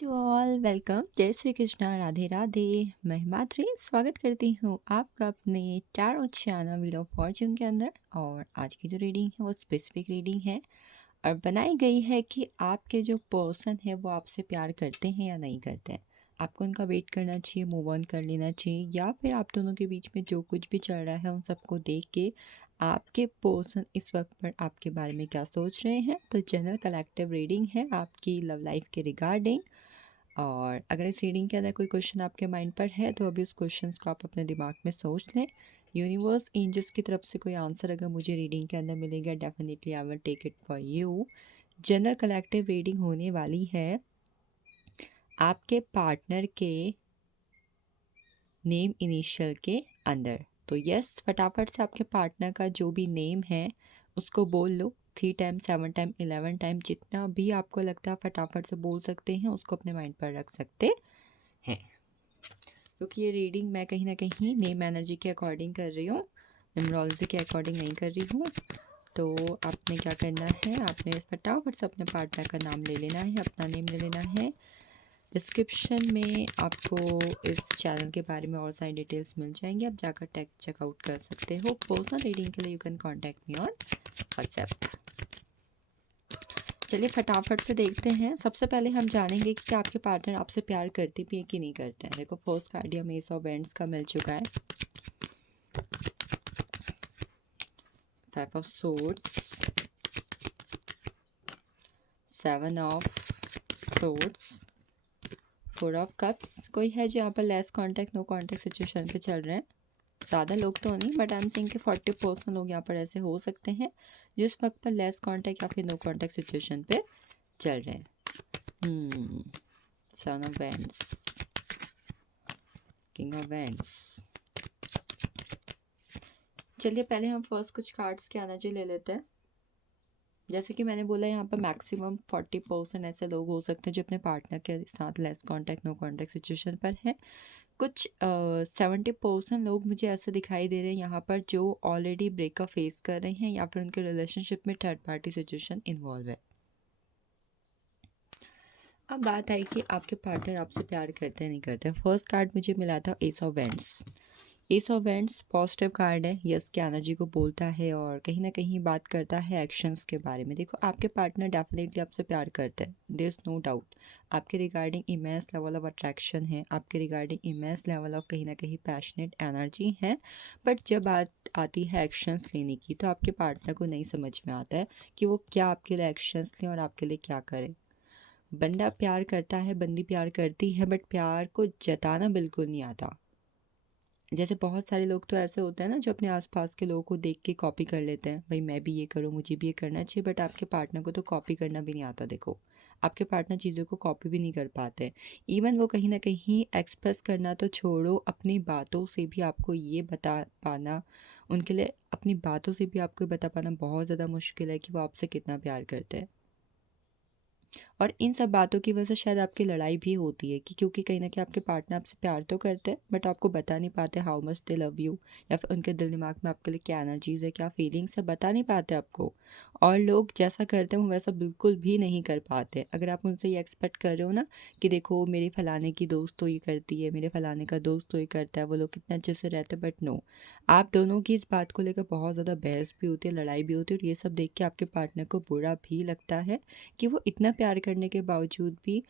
To all welcome. जय श्री कृष्णा, राधे राधे। मैं हिमाद्री स्वागत करती हूँ आपका अपने tarot channel wheel of Fortune के अंदर। और आज की जो रीडिंग है वो स्पेसिफिक रीडिंग है और बनाई गई है कि आपके जो पर्सन है वो आपसे प्यार करते हैं या नहीं करते हैं। आपको उनका वेट करना चाहिए, मूव ऑन कर लेना चाहिए, या फिर आप दोनों के बीच में जो कुछ भी चल रहा है उन सबको देख के आपके पर्सन इस वक्त पर आपके बारे में क्या सोच रहे हैं। तो जनरल कलेक्टिव रीडिंग है आपकी लव लाइफ के रिगार्डिंग। और अगर इस रीडिंग के अंदर कोई क्वेश्चन आपके माइंड पर है तो अभी उस क्वेश्चंस को आप अपने दिमाग में सोच लें। यूनिवर्स एंजल्स की तरफ से कोई आंसर अगर मुझे रीडिंग के अंदर मिलेगा, definitely I will take it for you. General collective reading होने वाली है आपके पार्टनर के नेम इनिशियल के अंदर। तो यस, फटाफट से आपके पार्टनर का जो भी नेम है उसको बोल लो। 3 टाइम, 7 टाइम, 11 टाइम, जितना भी आपको लगता है फटाफट से बोल सकते हैं, उसको अपने माइंड पर रख सकते हैं। क्योंकि ये रीडिंग मैं कहीं ना कहीं नेम एनर्जी के अकॉर्डिंग कर रही हूँ, न्यूमरोलॉजी के अकॉर्डिंग नहीं कर रही हूँ। तो आपने क्या करना है, आपने फटाफट से अपने पार्टनर का नाम ले लेना है, अपना नेम ले लेना है। डिस्क्रिप्शन में आपको इस चैनल के बारे में और सारी डिटेल्स मिल जाएंगी, आप जाकर चेकआउट कर सकते हो। पर्सनल रीडिंग के लिए you can contact me on WhatsApp. चलिए फटाफट से देखते हैं। सबसे पहले हम जानेंगे कि क्या आपके पार्टनर आपसे प्यार करते भी हैं कि नहीं करते हैं। देखो, फर्स्ट कार्ड हमें एस ऑफ वेंड्स का मिल चुका है, 5 of swords, 7 of swords, 4 of cups. कोई है जो यहाँ पर less contact, no contact situation पे चल रहे हैं। ज़्यादा लोग तो नहीं, बट आई एम सेइंग कि 40% लोग यहाँ पर ऐसे हो सकते हैं जिस वक्त पर लेस कॉन्टैक्ट या फिर नो कॉन्टैक्ट सिचुएशन पे चल रहे हैं। Son of vends, king of vends. चलिए पहले हम फर्स्ट कुछ कार्ड्स के एनर्जी ले लेते हैं। जैसे कि मैंने बोला, यहाँ पर मैक्सिमम 40% ऐसे लोग हो सकते हैं जो अपने पार्टनर के साथ less contact, no contact situation पर हैं। कुछ 70% लोग मुझे ऐसे दिखाई दे रहे हैं यहाँ पर जो ऑलरेडी ब्रेकअप फेस कर रहे हैं या फिर उनके रिलेशनशिप में थर्ड पार्टी सिचुएशन इन्वॉल्व है। अब बात आई कि आपके पार्टनर आपसे प्यार करते हैं नहीं करते। फर्स्ट कार्ड मुझे मिला था S of vends. S of vends positive card है, यस की एनर्जी को बोलता है और कहीं ना कहीं बात करता है एक्शंस के बारे में। देखो, आपके पार्टनर डेफिनेटली आपसे प्यार करते हैं, देयर इज नो डाउट। आपके regarding immense level of attraction है, आपके रिगार्डिंग इमेंस लेवल ऑफ कहीं ना कहीं पैशनेट एनर्जी है। बट जब बात आती है एक्शंस लेने की तो आपके पार्टनर को नहीं समझ में आता है कि वो क्या आपके लिए एक्शंस लें और आपके लिए क्या करें। बंदा प्यार करता है, बंदी प्यार करती है, बट प्यार को जताना बिल्कुल नहीं आता। जैसे बहुत सारे लोग तो ऐसे होते हैं ना जो अपने आसपास के लोगों को देख के कॉपी कर लेते हैं, भाई मैं भी ये करूँ, मुझे भी ये करना चाहिए। बट आपके पार्टनर को तो कॉपी करना भी नहीं आता। देखो, आपके पार्टनर चीज़ों को कॉपी भी नहीं कर पाते। इवन वो कहीं ना कहीं एक्सप्रेस करना तो छोड़ो, अपनी बातों से भी आपको ये बता पाना, उनके लिए अपनी बातों से भी आपको बता पाना बहुत ज़्यादा मुश्किल है कि वो आपसे कितना प्यार करते हैं। और इन सब बातों की वजह से शायद आपकी लड़ाई भी होती है कि क्योंकि कहीं ना कहीं आपके पार्टनर आपसे प्यार तो करते हैं बट आपको बता नहीं पाते how much they love you, या फिर उनके दिल दिमाग में आपके लिए क्या एनर्जीज है, क्या फीलिंग्स है, बता नहीं पाते आपको। और लोग जैसा करते हैं वो वैसा बिल्कुल भी नहीं कर पाते। अगर आप उनसे ये एक्सपेक्ट कर रहे हो ना कि देखो मेरे फलाने की दोस्त तो ये करती है, मेरे फलाने का दोस्त तो ये करता है, वो लोग कितने अच्छे से रहते हैं, बट नो, आप दोनों की इस बात को लेकर बहुत ज़्यादा बहस भी होती है, लड़ाई भी होती है। और ये सब देख के आपके पार्टनर को बुरा भी लगता है कि वो इतना प्यार करने के बावजूद भी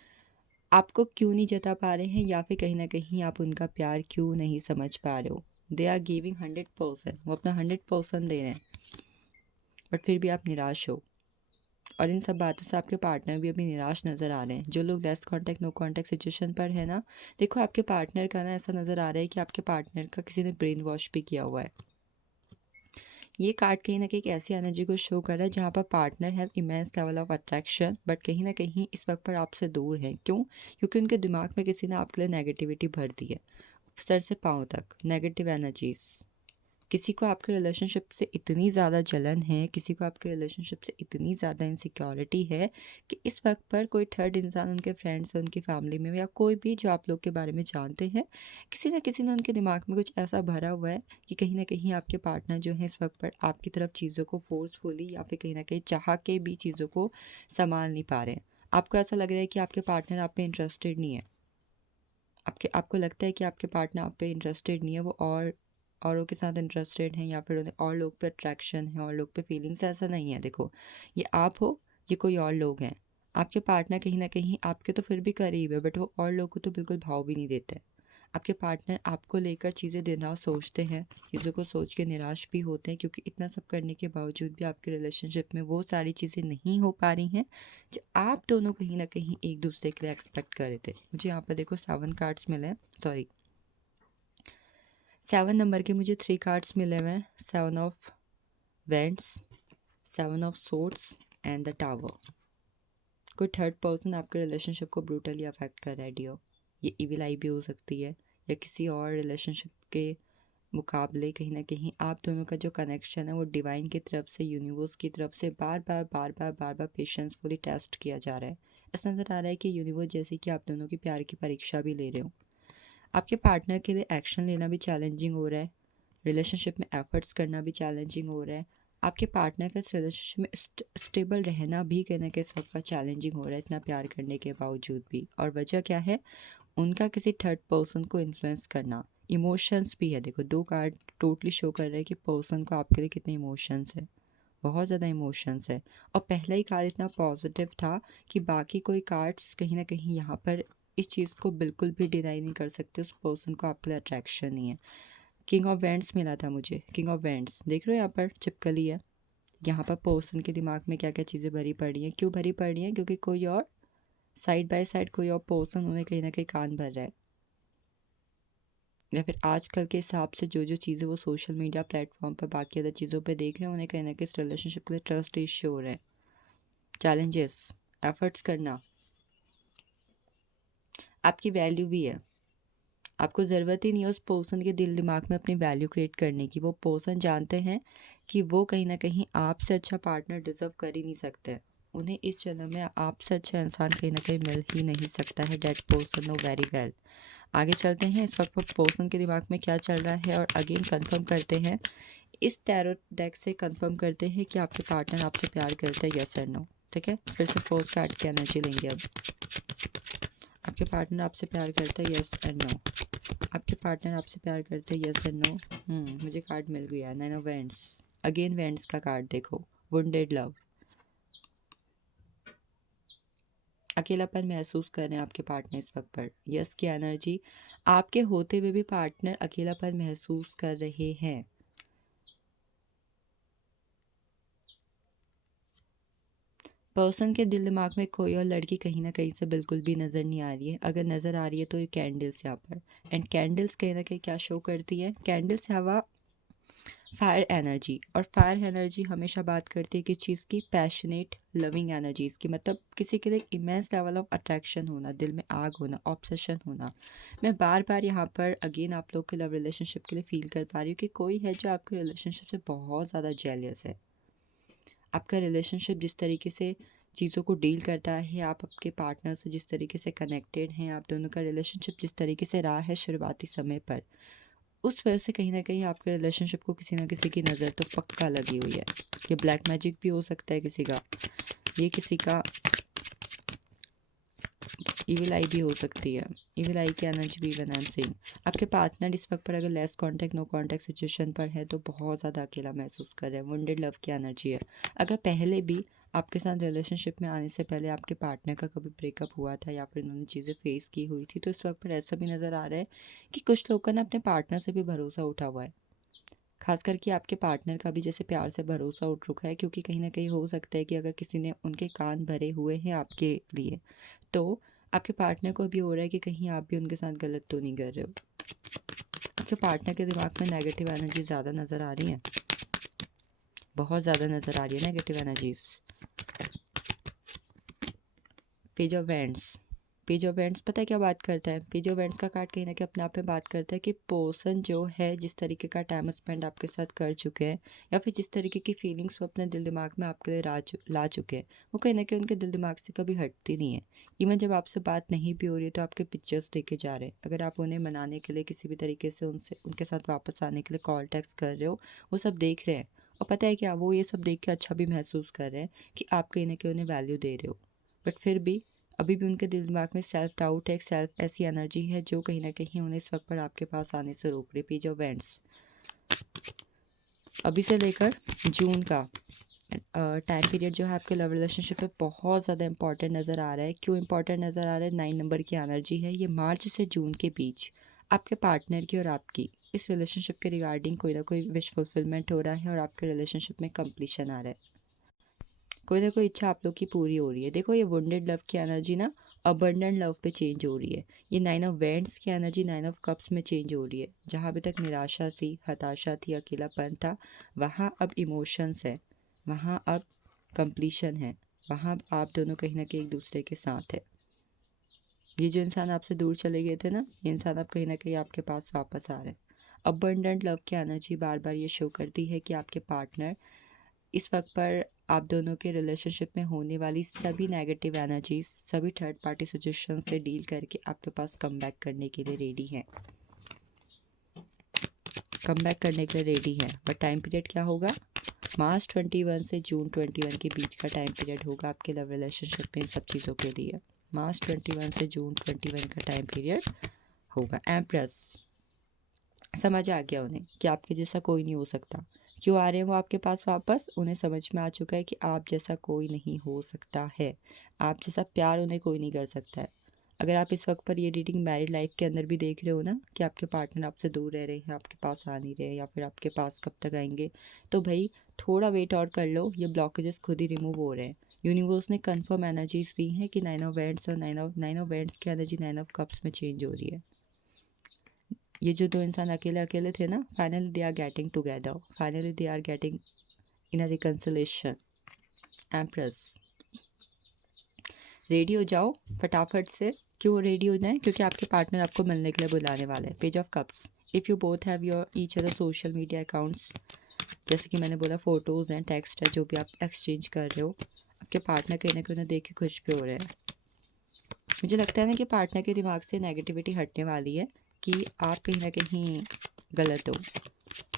आपको क्यों नहीं जता पा रहे हैं, या फिर कहीं ना कहीं आप उनका प्यार क्यों नहीं समझ पा रहे हो। दे आर गिविंग 100%, वो अपना 100% दे रहे हैं, बट फिर भी आप निराश हो। और इन सब बातों से आपके पार्टनर भी अभी निराश नज़र आ रहे हैं। जो लोग less contact, no contact situation पर है ना, देखो आपके पार्टनर का ना ऐसा नज़र आ रहा है कि आपके पार्टनर का किसी ने ब्रेन वॉश भी किया हुआ है। ये कार्ड कहीं ना कहीं एक ऐसी एनर्जी को शो कर रहा है जहाँ पर partner have immense level of attraction, but कहीं ना कहीं इस वक्त पर आपसे दूर हैं। क्यों? क्योंकि उनके दिमाग में किसी ने आपके लिए नेगेटिविटी भर दी है, सर से पाँव तक नेगेटिव एनर्जीज। किसी को आपके रिलेशनशिप से इतनी ज़्यादा जलन है, किसी को आपके रिलेशनशिप से इतनी ज़्यादा इनसिक्योरिटी है कि इस वक्त पर कोई थर्ड इंसान, उनके फ्रेंड्स, उनकी फैमिली में या कोई भी जो आप लोग के बारे में जानते हैं, किसी न किसी ने उनके दिमाग में कुछ ऐसा भरा हुआ है कि कहीं ना कहीं आपके पार्टनर जो है इस वक्त पर आपकी तरफ चीज़ों को फोर्सफुली या फिर कहीं ना कहीं चाह के भी चीज़ों को संभाल नहीं पा रहे हैं। आपको ऐसा लग रहा है कि आपके पार्टनर आप पे इंटरेस्टेड नहीं है, आपको लगता है कि आपके पार्टनर आप पे इंटरेस्टेड नहीं है, वो औरों के साथ इंटरेस्टेड हैं, या फिर उन्हें और लोग पे अट्रैक्शन है, और लोग पे फीलिंग्स। ऐसा नहीं है। देखो, ये आप हो, ये कोई और लोग हैं। आपके पार्टनर कहीं ना कहीं आपके तो फिर भी करीब है, बट वो और लोग को तो बिल्कुल भाव भी नहीं देते। आपके पार्टनर आपको लेकर चीज़ें दिन रात सोचते हैं, चीज़ों को सोच के निराश भी होते हैं, क्योंकि इतना सब करने के बावजूद भी आपके रिलेशनशिप में वो सारी चीज़ें नहीं हो पा रही हैं जो आप दोनों कहीं ना कहीं एक दूसरे के लिए एक्सपेक्ट कर रहे थे। मुझे यहाँ पर देखो 7 कार्ड्स मिले हैं, सॉरी 7 नंबर के मुझे 3 कार्ड्स मिले हुए हैं। 7 of vents, 7 of swords and the tower. कोई थर्ड पर्सन आपके रिलेशनशिप को ब्रूटली अफेक्ट कर रहा है डियर। ये इविल आई भी हो सकती है, या किसी और रिलेशनशिप के मुकाबले कहीं ना कहीं आप दोनों का जो कनेक्शन है वो डिवाइन की तरफ से, यूनिवर्स की तरफ से बार बार पेशेंसफुली टेस्ट किया जा रहा है। ऐसा नज़र आ रहा है कि यूनिवर्स जैसे कि आप दोनों की प्यार की परीक्षा भी ले रहे हो। आपके पार्टनर के लिए एक्शन लेना भी चैलेंजिंग हो रहा है, रिलेशनशिप में एफर्ट्स करना भी चैलेंजिंग हो रहा है। आपके पार्टनर का इस रिलेशनशिप में स्टेबल रहना भी कहीं ना कहीं इस वक्त चैलेंजिंग हो रहा है, इतना प्यार करने के बावजूद भी। और वजह क्या है? उनका किसी थर्ड पर्सन को इन्फ्लुएंस करना। इमोशंस भी है। देखो, 2 कार्ड टोटली शो कर रहे हैं कि पर्सन को आपके लिए कितने इमोशंस है, बहुत ज़्यादा इमोशंस है। और पहला ही कार्ड इतना पॉजिटिव था कि बाकी कोई कार्ड्स कहीं ना कहीं यहाँ पर इस चीज़ को बिल्कुल भी डिनाई नहीं कर सकते, उस पर्सन को आपके लिए अट्रैक्शन नहीं है। किंग ऑफ वेंट्स मिला था मुझे। किंग ऑफ वेंट्स देख रहे हो, यहाँ पर चिपकली है। यहाँ पर पर्सन के दिमाग में क्या क्या चीज़ें भरी पड़ी हैं। क्यों भरी पड़ी हैं? क्योंकि कोई और साइड बाय साइड कोई और पर्सन उन्हें कहीं ना कहीं कान भर रहा है, या फिर आजकल के हिसाब से जो जो चीज़ें वो सोशल मीडिया प्लेटफॉर्म पर बाकी अदर चीज़ों पे देख रहे हैं, उन्हें कहीं ना कहीं इस रिलेशनशिप के लिए ट्रस्ट इश्यू हो रहे हैं। चैलेंजेस, एफर्ट्स करना, आपकी वैल्यू भी है। आपको ज़रूरत ही नहीं है उस पर्सन के दिल दिमाग में अपनी वैल्यू क्रिएट करने की। वो पर्सन जानते हैं कि वो कहीं ना कहीं आपसे अच्छा पार्टनर डिजर्व कर ही नहीं सकते। उन्हें इस जन्म में आपसे अच्छा इंसान कहीं ना कहीं मिल ही नहीं सकता है। That person know very well. आगे चलते हैं, इस वक्त पर्सन के दिमाग में क्या चल रहा है, और अगेन कंफर्म करते हैं, इस टैरो डेक से कंफर्म करते हैं कि आपके पार्टनर आपसे प्यार करते हैं, यस और नो। ठीक है, फिर से फर्स्ट कार्ड की एनर्जी लेंगे अब। आपके पार्टनर आपसे प्यार करते हैं, यस एंड नो। आपके पार्टनर आपसे प्यार करते हैं, यस एंड नो। मुझे कार्ड मिल गया, 9 ऑफ वेंट्स। अगेन वेंट्स का कार्ड देखो, वुंडेड लव। अकेलापन महसूस कर रहे हैं आपके पार्टनर इस वक्त पर, यस की एनर्जी। आपके होते हुए भी पार्टनर अकेलापन महसूस कर रहे हैं। पर्सन के दिल दिमाग में कोई और लड़की कहीं ना कहीं से बिल्कुल भी नज़र नहीं आ रही है। अगर नज़र आ रही है तो ये कैंडल्स यहाँ पर, एंड कैंडल्स कहीं ना कहीं क्या शो करती है? कैंडल्स हवा, फायर एनर्जी। और फायर एनर्जी हमेशा बात करती है किस चीज़ की? पैशनेट लविंग एनर्जीज की। मतलब किसी के लिए इमेंस लेवल ऑफ अट्रैक्शन होना, दिल में आग होना, ऑब्सेशन होना। मैं बार बार यहाँ पर अगेन आप लोग के लव रिलेशनशिप के लिए फील कर पा रही हूँ कि कोई है जो आपके रिलेशनशिप से बहुत ज़्यादा जेलियस है। आपका रिलेशनशिप जिस तरीके से चीज़ों को डील करता है, आप आपके पार्टनर से जिस तरीके से कनेक्टेड हैं, आप दोनों का रिलेशनशिप जिस तरीके से रहा है शुरुआती समय पर, उस वजह से कहीं ना कहीं आपके रिलेशनशिप को किसी ना किसी की नज़र तो पक्का लगी हुई है। ये ब्लैक मैजिक भी हो सकता है किसी का, ये किसी का इविल आई भी हो सकती है। इविल आई की एनर्जी भी वन आई एम सेइंग। आपके पार्टनर इस वक्त पर अगर less contact no contact situation पर है तो बहुत ज़्यादा अकेला महसूस कर रहे हैं। वुंडेड लव की एनर्जी है। अगर पहले भी आपके साथ रिलेशनशिप में आने से पहले आपके पार्टनर का कभी ब्रेकअप हुआ था, या फिर उन्होंने चीज़ें फेस की हुई थी, तो इस वक्त पर ऐसा भी नज़र आ रहा है कि कुछ लोगों का ना अपने पार्टनर से भी भरोसा उठा हुआ है। खास करके आपके पार्टनर का भी जैसे प्यार से भरोसा उठ चुका है, क्योंकि कहीं ना कहीं हो सकता है कि अगर किसी ने उनके कान भरे हुए हैं आपके लिए, तो आपके पार्टनर को भी हो रहा है कि कहीं आप भी उनके साथ गलत तो नहीं कर रहे हो। आपके पार्टनर के दिमाग में नेगेटिव एनर्जी ज़्यादा नज़र आ रही है, बहुत ज़्यादा नज़र आ रही है negative energies. Page of wands. Page of wands पता है क्या बात करता है? पेज ऑफ वैंड्स का कार्ड कहीं ना कहीं अपने आप में बात करता है कि पर्सन जो है जिस तरीके का टाइम स्पेंड आपके साथ कर चुके हैं, या फिर जिस तरीके की फीलिंग्स वो अपने दिल दिमाग में आपके लिए ला चुके हैं, वो कहीं ना कहीं उनके दिल दिमाग से कभी हटती नहीं है। इवन जब आपसे बात नहीं भी हो रही है तो आपके पिक्चर्स देखे जा रहे हैं। अगर आप उन्हें मनाने के लिए किसी भी तरीके से उनके साथ वापस आने के लिए कॉल टेक्स्ट कर रहे हो, वो सब देख रहे हैं। और पता है क्या, वो ये सब देख के अच्छा भी महसूस कर रहे हैं कि आप कहीं ना कहीं उन्हें वैल्यू दे रहे हो। बट फिर भी अभी भी उनके दिमाग में सेल्फ डाउट है, एक सेल्फ ऐसी एनर्जी है जो कहीं ना कहीं उन्हें इस वक्त पर आपके पास आने से रोक रही। पेज ऑफ वेंट्स अभी से लेकर जून का टाइम पीरियड जो है आपके लव रिलेशनशिप में बहुत ज़्यादा इंपॉर्टेंट नज़र आ रहा है। क्यों इंपॉर्टेंट नज़र आ रहा है? 9 नंबर की एनर्जी है। ये मार्च से जून के बीच आपके पार्टनर की और आपकी इस रिलेशनशिप के रिगार्डिंग कोई ना कोई विश फुलफिलमेंट हो रहा है और आपके रिलेशनशिप में कंप्लीशन आ रहा है। कोई ना कोई इच्छा आप लोग की पूरी हो रही है। देखो ये वुंडेड लव की एनर्जी ना अबंडेंट लव पे चेंज हो रही है। ये 9 ऑफ वेंट्स की एनर्जी 9 ऑफ कप्स में चेंज हो रही है। जहाँ अभी तक निराशा थी, हताशा थी, अकेलापन था, वहाँ अब इमोशंस है, वहाँ अब कंप्लीशन है, वहाँ आप दोनों कहीं ना कहीं एक दूसरे के साथ है। ये जो इंसान आपसे दूर चले गए थे ना, ये इंसान अब कहीं ना कहीं आपके पास वापस आ रहे हैं। अबंडेंट लव की एनर्जी बार बार ये शो करती है कि आपके पार्टनर इस वक्त पर आप दोनों के रिलेशनशिप में होने वाली सभी नेगेटिव एनर्जीज, सभी थर्ड पार्टी सिचुएशन से डील करके आपके पास कम बैक करने के लिए रेडी है, कम बैक करने के लिए रेडी है। बट टाइम पीरियड क्या होगा? मार्च 21 से जून 21 के बीच का टाइम पीरियड होगा आपके लव रिलेशनशिप में इन सब चीज़ों के लिए। मार्च 21 से जून 21 का टाइम पीरियड होगा। एम्प्रेस समझ आ गया उन्हें कि आपके जैसा कोई नहीं हो सकता। क्यों आ रहे हैं वो आपके पास वापस? उन्हें समझ में आ चुका है कि आप जैसा कोई नहीं हो सकता है, आप जैसा प्यार उन्हें कोई नहीं कर सकता है। अगर आप इस वक्त पर ये रीडिंग मैरिड लाइफ के अंदर भी देख रहे हो ना कि आपके पार्टनर आपसे दूर रह रहे हैं, आपके पास आ नहीं रहे, या फिर आपके पास कब तक आएंगे, तो भाई थोड़ा वेट और कर लो, ये ब्लॉकेजेस खुद ही रिमूव हो रहे हैं। यूनिवर्स ने कंफर्म एनर्जीज दी हैं कि 9 ऑफ वेंट्स और 9 ऑफ वेंट्स की एनर्जी 9 ऑफ कप्स में चेंज हो रही है। ये जो दो इंसान अकेले अकेले थे ना, finally they are getting together, finally they are getting in a reconciliation. Empress ready हो जाओ फटाफट से। क्यों रेडी हो जाए? क्योंकि आपके पार्टनर आपको मिलने के लिए बुलाने वाले हैं। Page of cups if you both have your each other social media accounts, जैसे कि मैंने बोला फ़ोटोज़ हैं, टेक्स्ट है, जो भी आप एक्सचेंज कर रहे हो, आपके पार्टनर कहीं ना कहीं उन्हें देख के खुश भी हो रहे हैं। मुझे लगता है ना कि पार्टनर के दिमाग से नेगेटिविटी हटने वाली है कि आप कहीं ना कहीं गलत हो,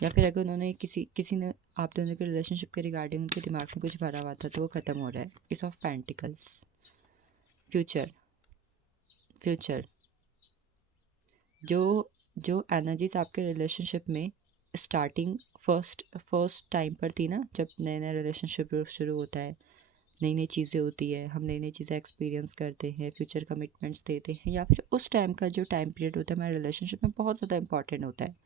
या फिर अगर उन्होंने किसी ने आप दोनों के रिलेशनशिप के रिगार्डिंग उनके दिमाग में कुछ भरा हुआ था तो वो ख़त्म हो रहा है। इस ऑफ पेंटिकल्स फ्यूचर जो जो एनर्जीज आपके रिलेशनशिप में स्टार्टिंग फर्स्ट टाइम पर थी ना, जब नया नया रिलेशनशिप शुरू होता है, नई नई चीज़ें होती है, हम नई नई चीज़ें एक्सपीरियंस करते हैं, फ्यूचर कमिटमेंट्स देते हैं, या फिर उस टाइम का जो टाइम पीरियड होता है हमारे रिलेशनशिप में बहुत ज़्यादा इंपॉर्टेंट होता है।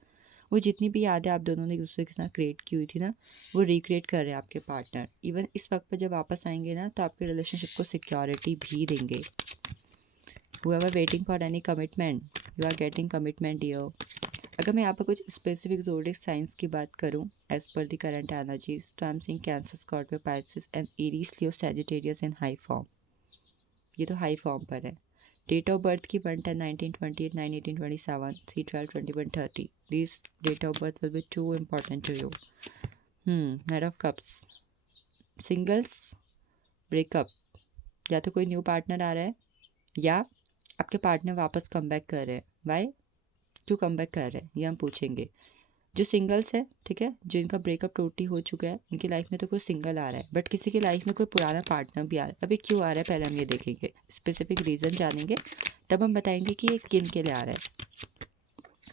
वो जितनी भी यादें आप दोनों ने एक दूसरे के साथ क्रिएट की हुई थी ना, वो रिक्रिएट कर रहे हैं आपके पार्टनर। इवन इस वक्त पर जब वापस आएंगे ना, तो आपके रिलेशनशिप को सिक्योरिटी भी देंगे। Whoever waiting for any commitment, you are getting commitment here. अगर मैं यहाँ पर कुछ स्पेसिफिक ज़ोडिक साइंस की बात करूँ as per the current energies, तो I am seeing cancer, Scorpio, Pisces and Aries, Leo, Sagittarius in high form. ये तो हाई फॉर्म पर है। डेट ऑफ बर्थ की 1/10/1928, 9/18/27, 3/12/21/30। This date of birth will be too important to you. Knight of cups, singles, breakup, या तो कोई new partner आ रहा है या आपके पार्टनर वापस कम बैक कर रहे हैं। वाई? क्यों कम बैक कर रहे हैं ये हम पूछेंगे। जो सिंगल्स है, ठीक है, जिनका ब्रेकअप टोटली हो चुका है, उनकी लाइफ में तो कोई सिंगल आ रहा है, बट किसी की लाइफ में कोई पुराना पार्टनर भी आ रहा है। अभी क्यों आ रहा है पहले हम ये देखेंगे, स्पेसिफिक रीज़न जानेंगे, तब हम बताएंगे कि ये किन के लिए आ रहा है।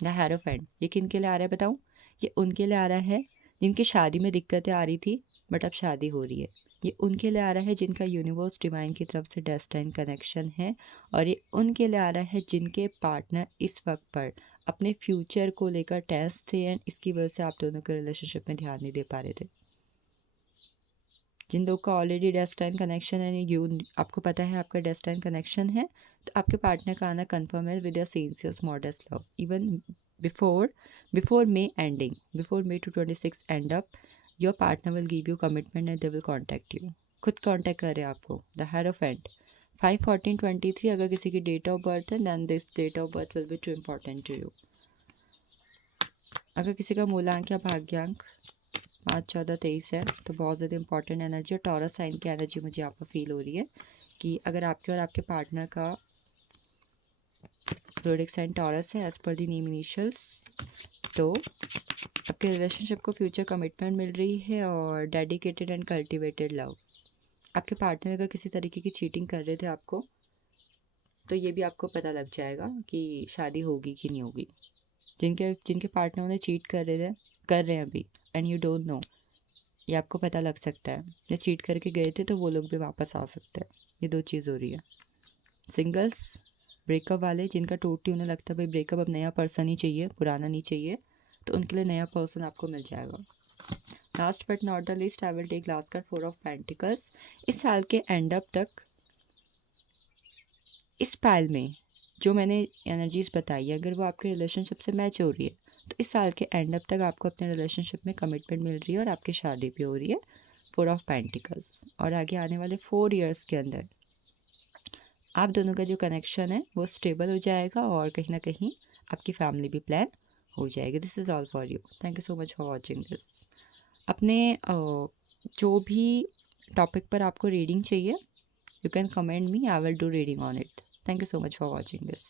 द हेरोफेंट, ये किन के लिए आ रहा है बताऊँ? ये उनके लिए आ रहा है जिनकी शादी में दिक्कतें आ रही थी बट अब शादी हो रही है। ये उनके लिए आ रहा है जिनका यूनिवर्स डिवाइन की तरफ से डेस्टाइन कनेक्शन है, और ये उनके लिए आ रहा है जिनके पार्टनर इस वक्त पर अपने फ्यूचर को लेकर टेंस थे एंड इसकी वजह से आप दोनों के रिलेशनशिप में ध्यान नहीं दे पा रहे थे। जिन लोग का ऑलरेडी डेस्टाइन कनेक्शन है, आपको पता है आपका डेस्टाइन कनेक्शन है, तो आपके पार्टनर का आना कन्फर्म है with your sincere modest love. Even before May ending, before May 2026 and up, your partner will give you commitment and they will contact you. खुद कॉन्टैक्ट कर रहे हैं आपको। द हेरोफेंट 5/14/23, अगर किसी की डेट ऑफ बर्थ है than this date of birth will be too important to you. अगर किसी का मूलांक या भाग्यांक 5/14/23 है तो बहुत ज़्यादा इंपॉर्टेंट एनर्जी, और टॉरस साइन की एनर्जी मुझे यहाँ पर फील हो रही है कि अगर आपके और आपके पार्टनर का ज़ोडिएक साइन टॉरस है as per the name initials, तो आपके रिलेशनशिप को फ्यूचर कमिटमेंट मिल रही है और डेडिकेटेड एंड कल्टिवेटेड लव। आपके पार्टनर अगर किसी तरीके की चीटिंग कर रहे थे आपको, तो ये भी आपको पता लग जाएगा कि शादी होगी कि नहीं होगी। जिनके जिनके पार्टनर उन्हें चीट कर रहे हैं अभी, एंड यू डोंट नो, ये आपको पता लग सकता है। या चीट करके गए थे तो वो लोग भी वापस आ सकते हैं। ये 2 चीज़ हो रही है। सिंगल्स, ब्रेकअप वाले जिनका टोटली उन्हें लगता है भाई ब्रेकअप, अब नया पर्सन ही चाहिए, पुराना नहीं चाहिए, तो उनके लिए नया पर्सन आपको मिल जाएगा। Last but not the list, I will take last card 4 of pentacles. इस साल के एंड अप तक इस पाइल में जो मैंने एनर्जीज बताई है, अगर वो आपके रिलेशनशिप से मैच हो रही है, तो इस साल के एंड अप तक आपको अपने रिलेशनशिप में कमिटमेंट मिल रही है और आपकी शादी भी हो रही है। 4 ऑफ पेंटिकल्स। और आगे आने वाले 4 ईयर्स के अंदर आप दोनों का जो कनेक्शन है वो स्टेबल हो जाएगा और कहीं ना कहीं आपकी फैमिली भी प्लान हो जाएगी। This is all for you. Thank you so much for watching this. अपने जो भी टॉपिक पर आपको रीडिंग चाहिए, you can comment me, I will do reading on it. Thank you so much for watching this.